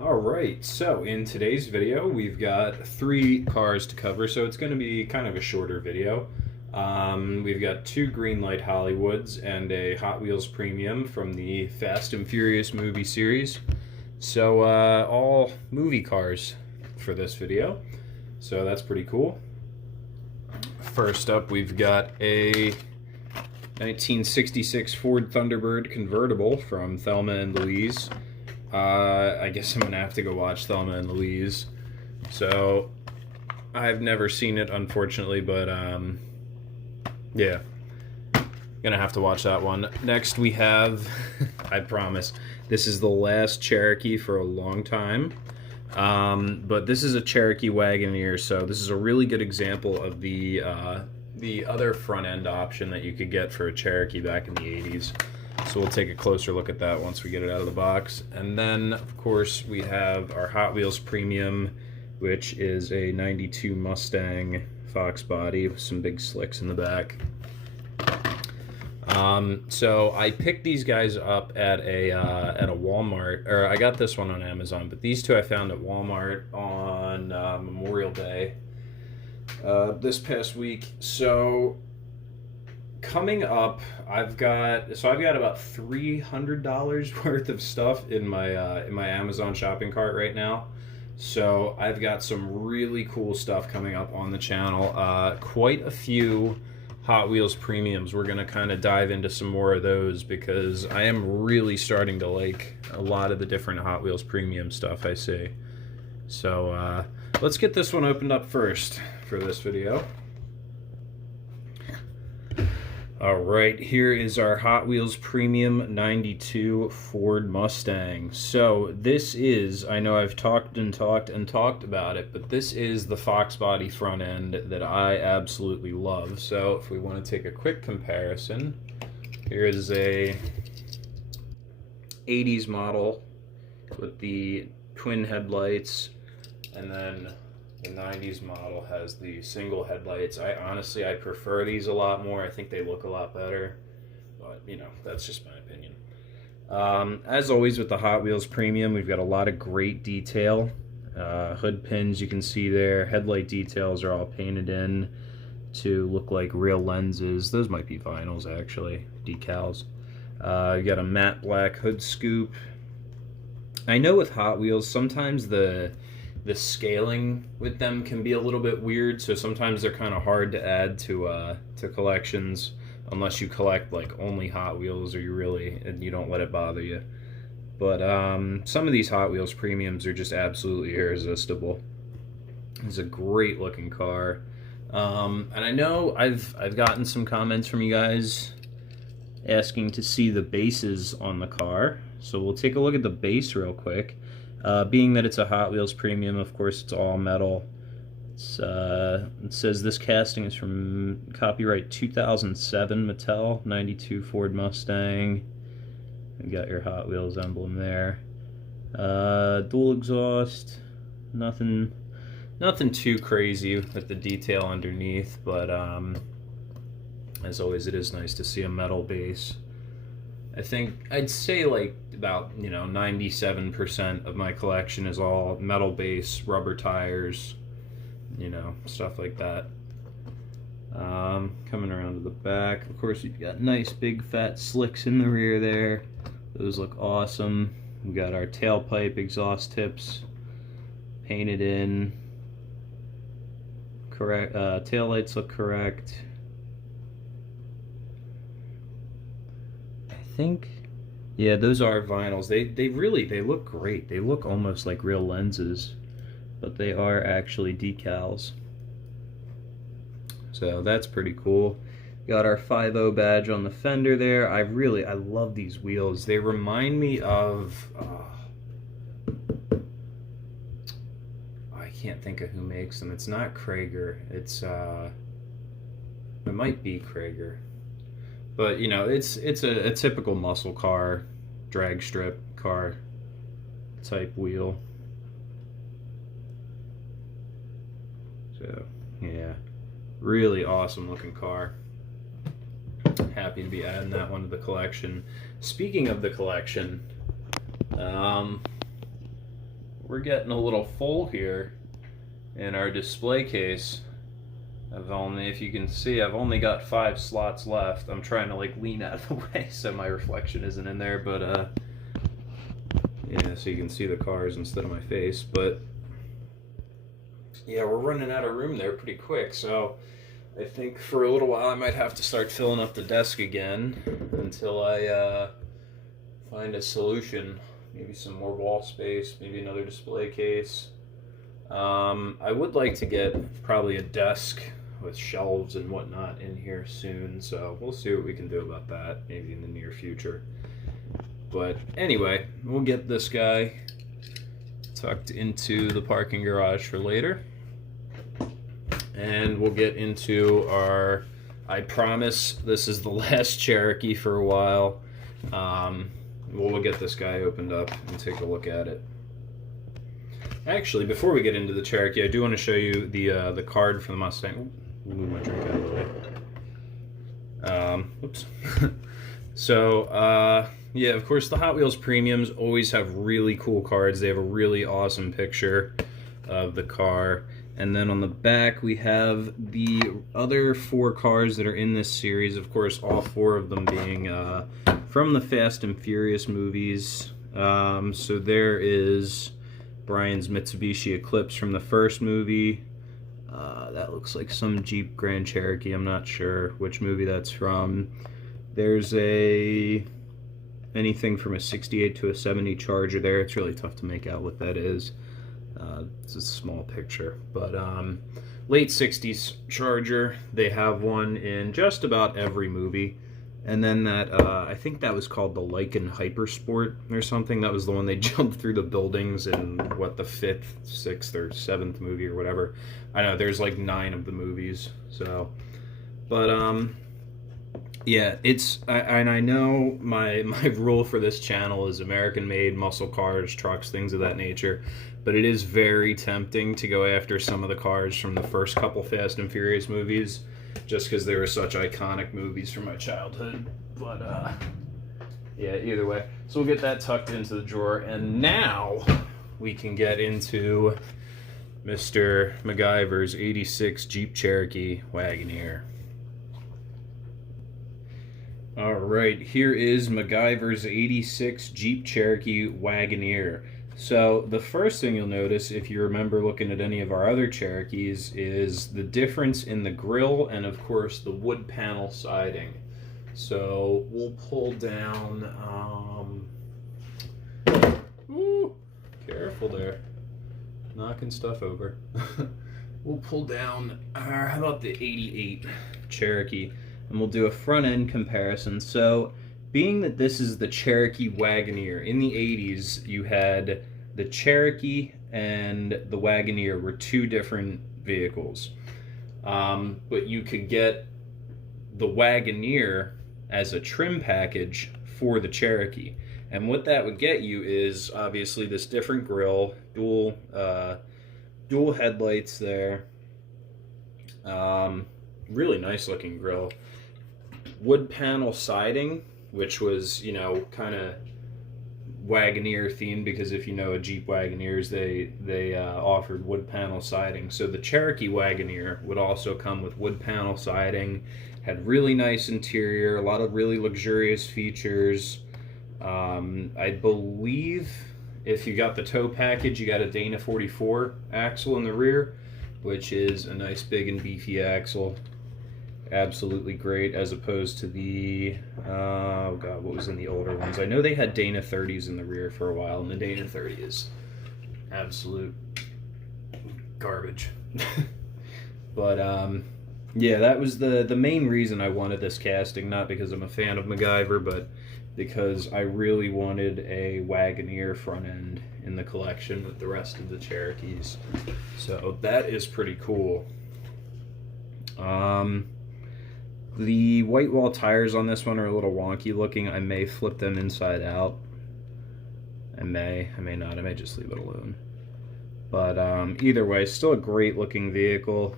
Alright, so in today's video we've got three cars to cover, so it's going to be kind of a shorter video. We've got two Greenlight Hollywoods and a Hot Wheels Premium from the Fast and Furious movie series. So all movie cars for this video, so that's pretty cool. First up we've got a 1966 Ford Thunderbird convertible from Thelma and Louise. I guess I'm gonna have to go watch Thelma and Louise. So I've never seen it, unfortunately, but yeah, gonna have to watch that one. Next we have, I promise, this is the last Cherokee for a long time. But this is a Cherokee Wagoneer, so this is a really good example of the other front end option that you could get for a Cherokee back in the 80s. So we'll take a closer look at that once we get it out of the box. And then, of course, we have our Hot Wheels Premium, which is a 92 Mustang Fox body with some big slicks in the back. So I picked these guys up at a Walmart, or I got this one on Amazon, but these two I found at Walmart on Memorial Day this past week. So coming up, I've got about $300 worth of stuff in my Amazon shopping cart right now. So I've got some really cool stuff coming up on the channel. Quite a few Hot Wheels Premiums. We're gonna kind of dive into some more of those because I am really starting to like a lot of the different Hot Wheels Premium stuff I see. So let's get this one opened up first for this video. Alright, here is our Hot Wheels Premium 92 Ford Mustang. So this is, I know I've talked about it, but this is the Fox body front end that I absolutely love. So if we want to take a quick comparison, here is a 80s model with the twin headlights, and then the 90s model has the single headlights. I prefer these a lot more. I think they look a lot better, but you know, that's just my opinion. As always with the Hot Wheels Premium, we've got a lot of great detail. Hood pins you can see there. Headlight details are all painted in to look like real lenses. Those might be vinyls actually, decals. You got a matte black hood scoop. I know with Hot Wheels, sometimes the scaling with them can be a little bit weird, so sometimes they're kind of hard to add to collections unless you collect like only Hot Wheels, or you don't let it bother you. But some of these Hot Wheels Premiums are just absolutely irresistible. It's a great looking car, and I know I've gotten some comments from you guys asking to see the bases on the car, so we'll take a look at the base real quick. Being that it's a Hot Wheels Premium, of course, it's all metal. It says this casting is from copyright 2007 Mattel, 92 Ford Mustang. You got your Hot Wheels emblem there. Dual exhaust, nothing too crazy with the detail underneath, but as always, it is nice to see a metal base. I think I'd say like about 97% of my collection is all metal base, rubber tires, stuff like that. Coming around to the back, of course, you've got nice big fat slicks in the rear there. Those look awesome. We got our tailpipe exhaust tips painted in. Correct. Taillights look correct. Yeah, those are vinyls. They look great. They look almost like real lenses, but they are actually decals. So that's pretty cool. Got our 5.0 badge on the fender there. I love these wheels. They remind me of I can't think of who makes them. It's not Krager. It might be Krager. But it's a typical muscle car, drag strip car type wheel. So yeah, really awesome looking car. Happy to be adding that one to the collection. Speaking of the collection, we're getting a little full here in our display case. If you can see, I've only got 5 slots left. I'm trying to like lean out of the way so my reflection isn't in there, but yeah, so you can see the cars instead of my face. But yeah, we're running out of room there pretty quick, so I think for a little while I might have to start filling up the desk again until I find a solution. Maybe some more wall space, maybe another display case. I would like to get probably a desk with shelves and whatnot in here soon, so we'll see what we can do about that maybe in the near future. But anyway, we'll get this guy tucked into the parking garage for later, and we'll get into our, I promise this is the last Cherokee for a while. We'll get this guy opened up and take a look at it. Actually, before we get into the Cherokee, I do want to show you the card for the Mustang. Ooh, move my drink out of the way. Oops. So, yeah, of course, the Hot Wheels Premiums always have really cool cards. They have a really awesome picture of the car. And then on the back, we have the other 4 cars that are in this series. Of course, all 4 of them being from the Fast and Furious movies. So there is Brian's Mitsubishi Eclipse from the first movie. That looks like some Jeep Grand Cherokee. I'm not sure which movie that's from. There's anything from a 68 to a 70 Charger there. It's really tough to make out what that is. It's a small picture. But late 60s Charger. They have one in just about every movie. And then that, I think that was called the Lycan Hypersport or something. That was the one they jumped through the buildings in, what, the 5th, 6th, or 7th movie or whatever. I know, there's like 9 of the movies, so. But, yeah, and I know my rule for this channel is American-made muscle cars, trucks, things of that nature. But it is very tempting to go after some of the cars from the first couple Fast and Furious movies, just because they were such iconic movies from my childhood. But, yeah, either way. So we'll get that tucked into the drawer, and now we can get into Mr. MacGyver's 86 Jeep Cherokee Wagoneer. Alright, here is MacGyver's 86 Jeep Cherokee Wagoneer. So the first thing you'll notice, if you remember looking at any of our other Cherokees, is the difference in the grille and, of course, the wood panel siding. So we'll pull down, ooh, careful there, knocking stuff over. We'll pull down, how about the 88 Cherokee, and we'll do a front end comparison. So being that this is the Cherokee Wagoneer, in the 80s you had the Cherokee and the Wagoneer were 2 different vehicles. But you could get the Wagoneer as a trim package for the Cherokee. And what that would get you is obviously this different grille, dual headlights there. Really nice looking grille. Wood panel siding, which was, you know, kind of Wagoneer themed, because if you know a Jeep Wagoneers, they offered wood panel siding. So the Cherokee Wagoneer would also come with wood panel siding, had really nice interior, a lot of really luxurious features. I believe if you got the tow package, you got a Dana 44 axle in the rear, which is a nice big and beefy axle. Absolutely great, as opposed to the, oh god, what was in the older ones? I know they had Dana 30s in the rear for a while, and the Dana 30 is absolute garbage. But, yeah, that was the main reason I wanted this casting, not because I'm a fan of MacGyver, but because I really wanted a Wagoneer front end in the collection with the rest of the Cherokees. So that is pretty cool. The white wall tires on this one are a little wonky looking. I may flip them inside out. I may not. I may just leave it alone. But either way, still a great looking vehicle.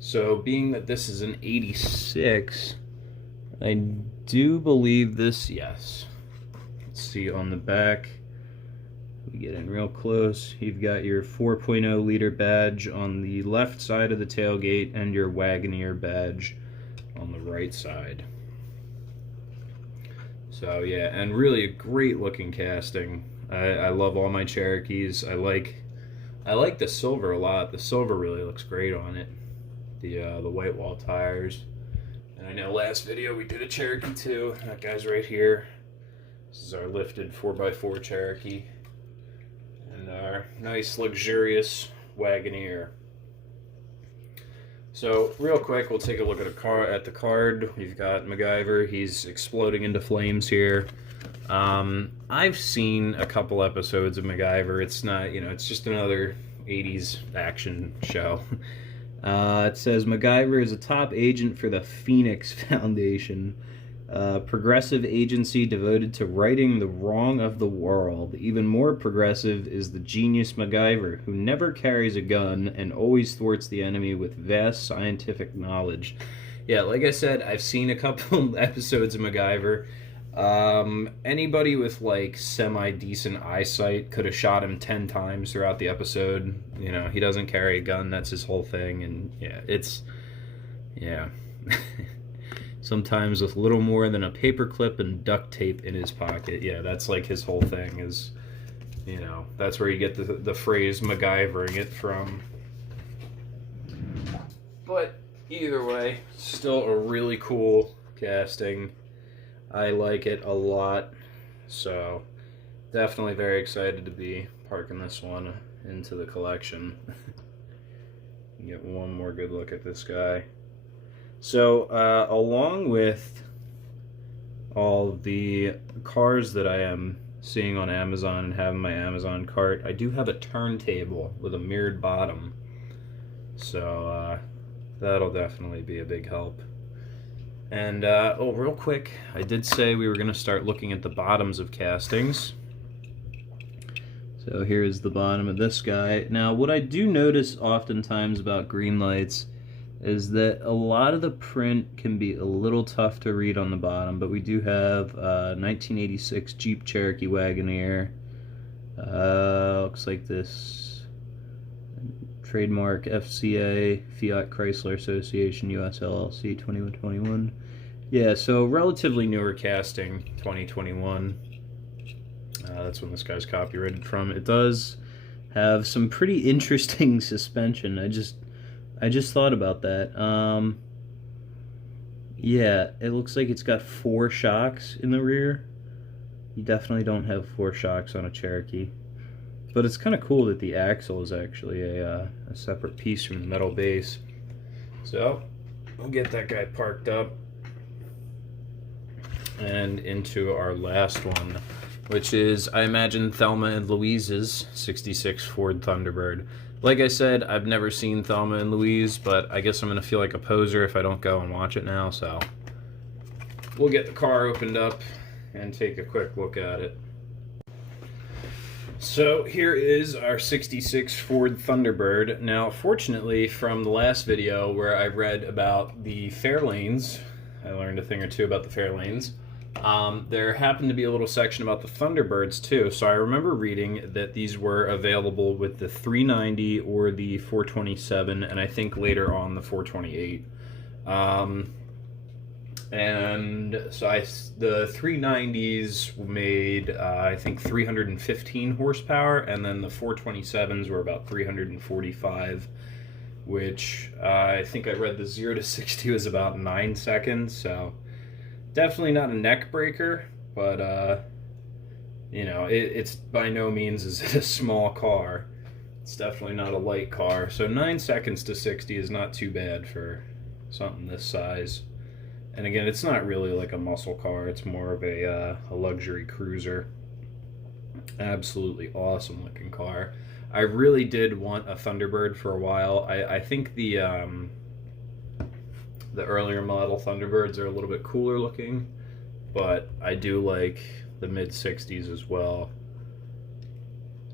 So being that this is an 86, I do believe this, yes. Let's see on the back. We get in real close. You've got your 4.0 liter badge on the left side of the tailgate and your Wagoneer badge on the right side. So yeah, and really a great looking casting. I love all my Cherokees. I like the silver a lot. The silver really looks great on it. The white wall tires. And I know last video we did a Cherokee too. That guy's right here. This is our lifted 4x4 Cherokee. And our nice luxurious Wagoneer. So real quick, we'll take a look at the card. We've got MacGyver. He's exploding into flames here. I've seen a couple episodes of MacGyver. It's not, it's just another 80s action show. It says MacGyver is a top agent for the Phoenix Foundation, a progressive agency devoted to righting the wrong of the world. Even more progressive is the genius MacGyver, who never carries a gun and always thwarts the enemy with vast scientific knowledge. Yeah, like I said, I've seen a couple episodes of MacGyver. Anybody with like semi-decent eyesight could have shot him 10 times throughout the episode. He doesn't carry a gun, that's his whole thing, and yeah. Sometimes with little more than a paperclip and duct tape in his pocket. Yeah, that's like his whole thing is, that's where you get the phrase MacGyvering it from. But either way, still a really cool casting. I like it a lot, so definitely very excited to be parking this one into the collection. Get one more good look at this guy. So, along with all the cars that I am seeing on Amazon and have in my Amazon cart, I do have a turntable with a mirrored bottom. So, that'll definitely be a big help. And, real quick, I did say we were going to start looking at the bottoms of castings. So here's the bottom of this guy. Now, what I do notice oftentimes about Greenlights is that a lot of the print can be a little tough to read on the bottom, but we do have 1986 Jeep Cherokee Wagoneer. Looks like this trademark FCA Fiat Chrysler Association US LLC 2121. Yeah, so relatively newer casting, 2021. That's when this guy's copyrighted from. It does have some pretty interesting suspension. I just thought about that. Yeah, it looks like it's got 4 shocks in the rear. You definitely don't have 4 shocks on a Cherokee. But it's kind of cool that the axle is actually a separate piece from the metal base. So, we'll get that guy parked up. And into our last one, which is, I imagine, Thelma and Louise's 66 Ford Thunderbird. Like I said, I've never seen Thelma and Louise, but I guess I'm going to feel like a poser if I don't go and watch it now, so we'll get the car opened up and take a quick look at it. So here is our 66 Ford Thunderbird. Now, fortunately, from the last video where I read about the Fairlanes, I learned a thing or two about the Fairlanes. There happened to be a little section about the Thunderbirds too, so I remember reading that these were available with the 390 or the 427, and I think later on the 428. And so the 390s made, I think, 315 horsepower, and then the 427s were about 345, which I think I read the 0 to 60 was about 9 seconds, so definitely not a neck breaker, but it's by no means is it a small car. It's definitely not a light car, so 9 seconds to 60 is not too bad for something this size. And again, it's not really like a muscle car, it's more of a luxury cruiser. Absolutely awesome looking car. I really did want a Thunderbird for a while. I think the earlier model Thunderbirds are a little bit cooler looking, but I do like the mid-60s as well.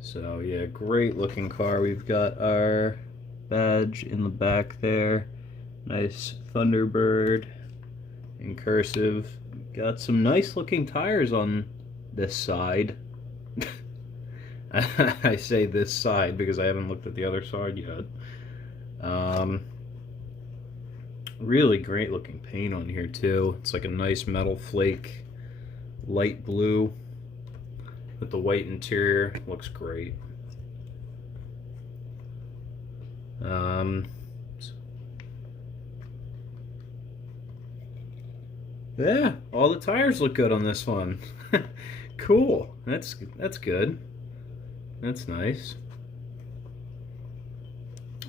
So yeah, great looking car. We've got our badge in the back there. Nice Thunderbird in cursive. Got some nice looking tires on this side. I say this side because I haven't looked at the other side yet. Really great looking paint on here too. It's like a nice metal flake, light blue with the white interior. Looks great. Yeah, all the tires look good on this one. Cool. That's good. That's nice.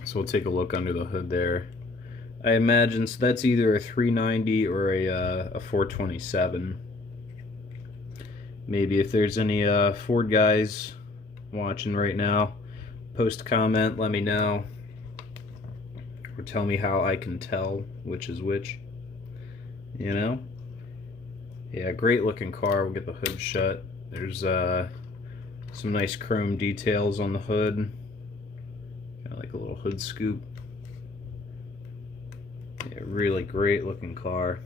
So we'll take a look under the hood there. I imagine so that's either a 390 or a 427. Maybe if there's any Ford guys watching right now, post a comment, let me know, or tell me how I can tell which is which. You know? Yeah, great looking car. We'll get the hood shut. There's some nice chrome details on the hood. Kind of like a little hood scoop. Yeah, really great looking car.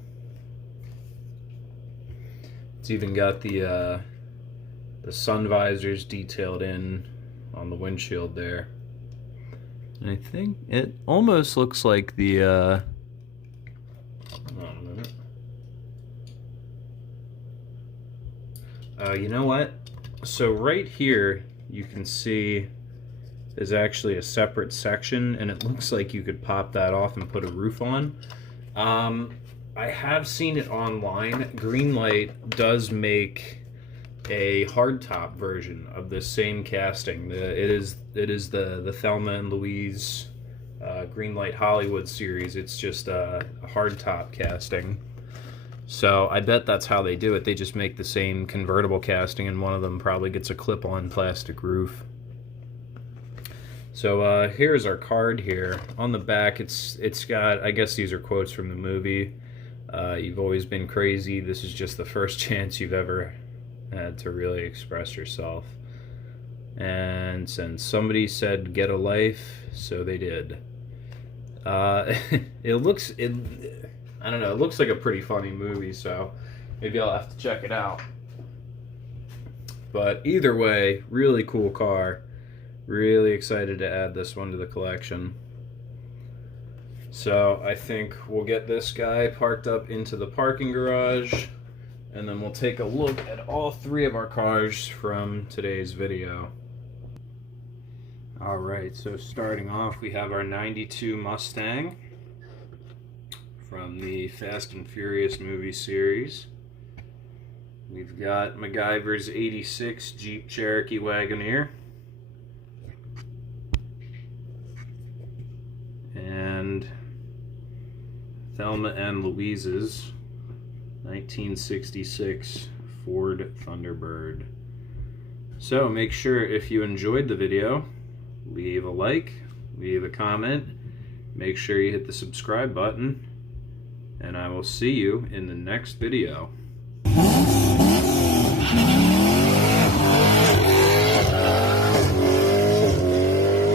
It's even got the sun visors detailed in on the windshield there. And I think it almost looks like the hold on a minute. You know what? So right here you can see is actually a separate section, and it looks like you could pop that off and put a roof on. I have seen it online. Greenlight does make a hardtop version of this same casting. It is the Thelma and Louise Greenlight Hollywood series. It's just a hardtop casting. So I bet that's how they do it. They just make the same convertible casting, and one of them probably gets a clip-on plastic roof. So here's our card here. On the back, it's got, I guess these are quotes from the movie. You've always been crazy. This is just the first chance you've ever had to really express yourself. And since somebody said get a life, so they did. I don't know, it looks like a pretty funny movie, so maybe I'll have to check it out. But either way, really cool car. Really excited to add this one to the collection. So I think we'll get this guy parked up into the parking garage, and then we'll take a look at all three of our cars from today's video. Alright, so starting off, we have our 92 Mustang from the Fast and Furious movie series. We've got MacGyver's 86 Jeep Cherokee Wagoneer. And Thelma and Louise's 1966 Ford Thunderbird. So make sure if you enjoyed the video, leave a like, leave a comment, make sure you hit the subscribe button, and I will see you in the next video.